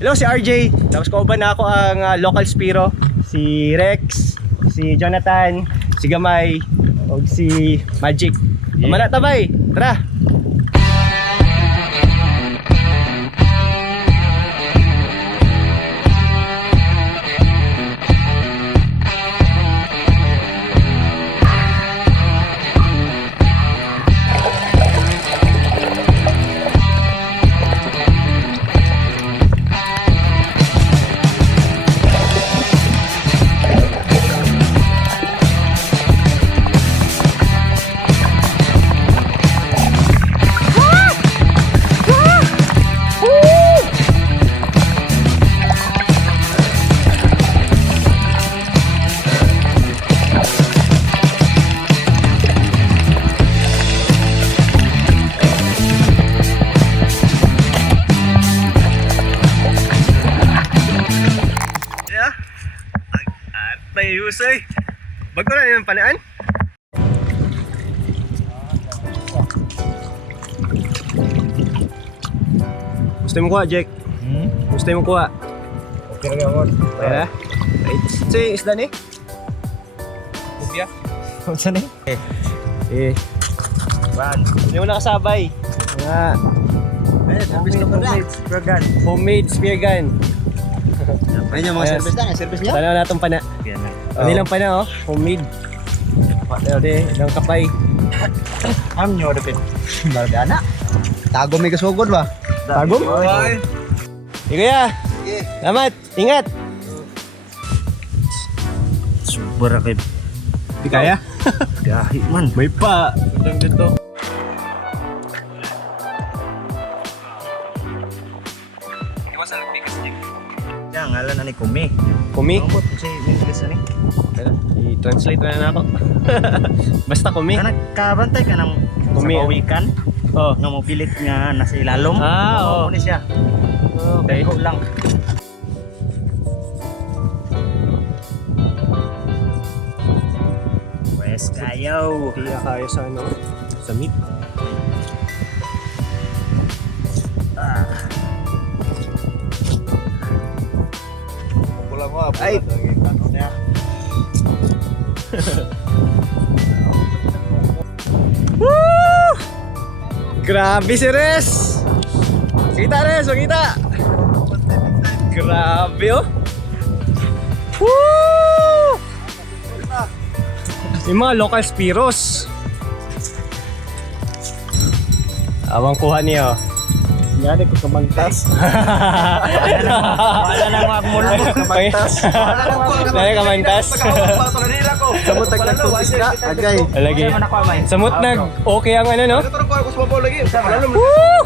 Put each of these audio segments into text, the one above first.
Hello, si RJ. Tapos kauban na ako ang local Spiro. Si Rex, si Jonathan, si Gamay, o si Magic. Kumana tabay. Tara. Usay. Bago na yung panaan. Gusto mo kuha, Jake? Gusto mo kuha? Okay na ako. Kaya? Ito yung isda ni? Kupya? Saan eh? Hindi mo nakasabay. Nga. Homemade spear gun. Ayun yung mga service na. Service niya? Tanaw natong pana. Ano lang pana, oh. Homemade. Ng kapay. Am nyo dapit. Bardana. Tago may kasugod ba? Tagom? Kuya. Salamat. Ingat. Super rakit. Di kaya? Gahi man. May pa. Gandang dito. Yang ngalan na ni Kumi. Kumi? Ambot si English ani. I-translate na ako. Basta kumi. Kana kabantay ka ng Kumi. sa pawikan. Oh. Nga mo pilit nga nasa ilalom. Oo. Ni siya. Okay. Ko lang. Wes kayo. Kaya kayo sa ano? Sa meat. Pulang ko Ay. Woo! Grabe si Res! Kita Res, kita! Grabe oh! Woo! Yung mga local Spiros. Awang kuha niyo. Yan ko kamangtas. Wala na mga mulmo Kamangtas. Dahil kamantas. Samot nagtagtugis ka. Agay. Lagi. Samot nag okay ang ano no? Woo!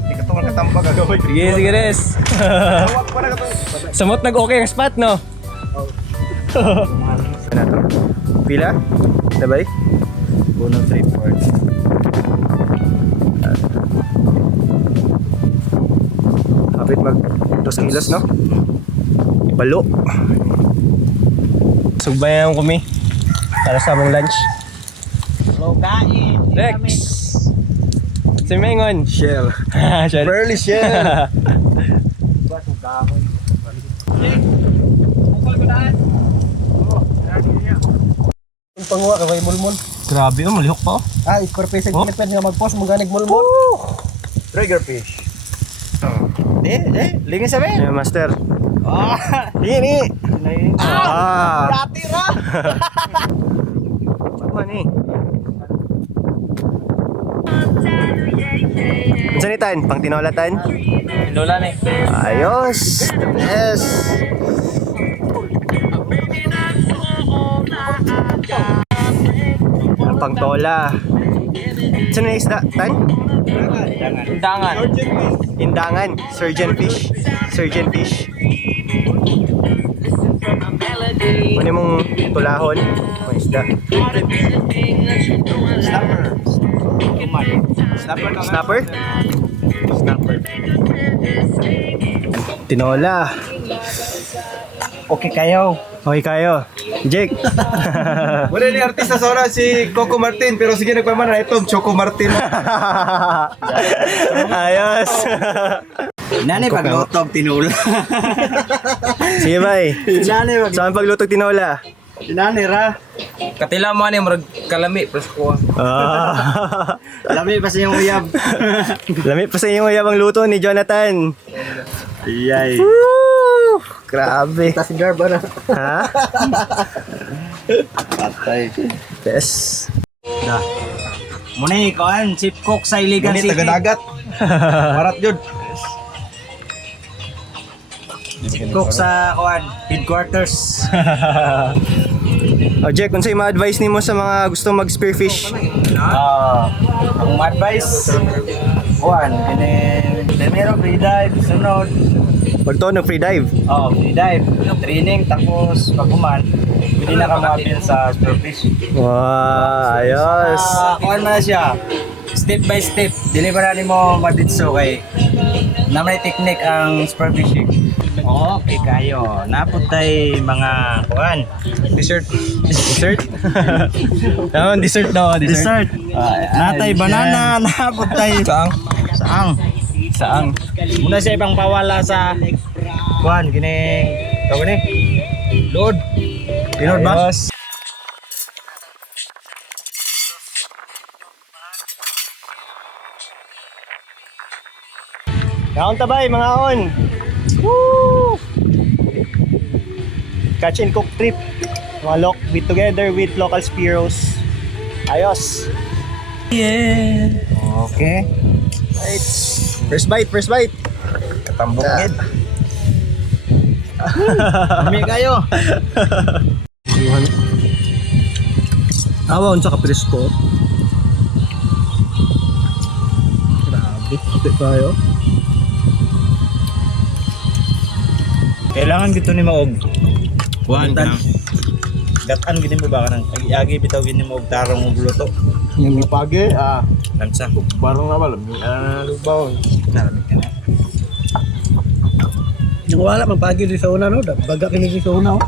Di ka tungal katambag agawin. Sige, sige Res. Samot nag okay ang spot no? Ano to? Pila? Sabay? 1, 3, 4. Kapit mag 2 kilos no? Balo. Sugbayan kami para sa among lunch. Slow kain. Rex. Si Mengon. Shell. Shell. Burly shell. Yung panguha ka may mulmul. Grabe oh, malihok pa oh. Ah, iskorpesig Oh? pinipid nga mag-post mo ganig mulmul. Trigger fish. Lingin sabi. Yeah, master. Ah, Ini. dati ra. Apa ni? Unsa ni tan? Pang tinolatan? Lola ni. Ayos. The best. Ang pang tola. Saan na isda? Tan? Undangan. Indangan. Surgeon fish. Surgeon fish. Ano mong tulahon? Mga isda. Snapper. Snapper? Snapper. Tinola. Okay kayo. Okay kayo. Jake. Wala ni artista sa oras si Coco Martin pero sige nagpamana ito Choco Martin. Ayos. Nani Cook pag na- lutog tinula. Sige bay. Nani pag Saan paglutog tinola? Nani ra. Katila mo ni murag kalami presko. Ah. Lami pa sa yung uyab. Lami pa sa inyong uyabang luto ni Jonathan. Iyay. Woo! Grabe. Tas garb na. Ha? Patay. Yes. Da. Muna ikaw chip cook sa Iligan City. Taga-dagat. Marat jud. Chip cook sa headquarters. Oh, Jack, kung sa'yo ma-advise nimo sa mga gusto mag-spearfish? Ang advice ini primero free dive, sunod Pag to, free dive. free dive, training, tapos pag uman, pwede na ka makabil sa spearfish. Wow, ayos. Kuhan mo na siya, step by step, deliver na mo maditso kay na may technique ang spearfishing. Okay kayo, napuntay mga kuhan. Dessert. Dessert? Tama, dessert daw. Dessert. Natay banana, napuntay Saang? saang. Saang? Muna siya ibang pawala sa kuhan, kining tawag ni load. Load ba? Ayos. Kaon tabay, mga on. Woo! Catch and cook trip. Mga with together with local spearos. Ayos. Yeah. Okay. Right. First bite, first bite. Katambukid. Kami kayo. Awon sa kapresko. Grabe, puti tayo. Kailangan gito ni maog. Gatan. Gatan gini mo ba kanang agi bitaw gini mo og tarong og luto. Yung ipage, Lansa. barong na malam. Lubaw. Nalamig ka na. Yung wala, magpagi rin sa una, no? Baga kini sa una, oh.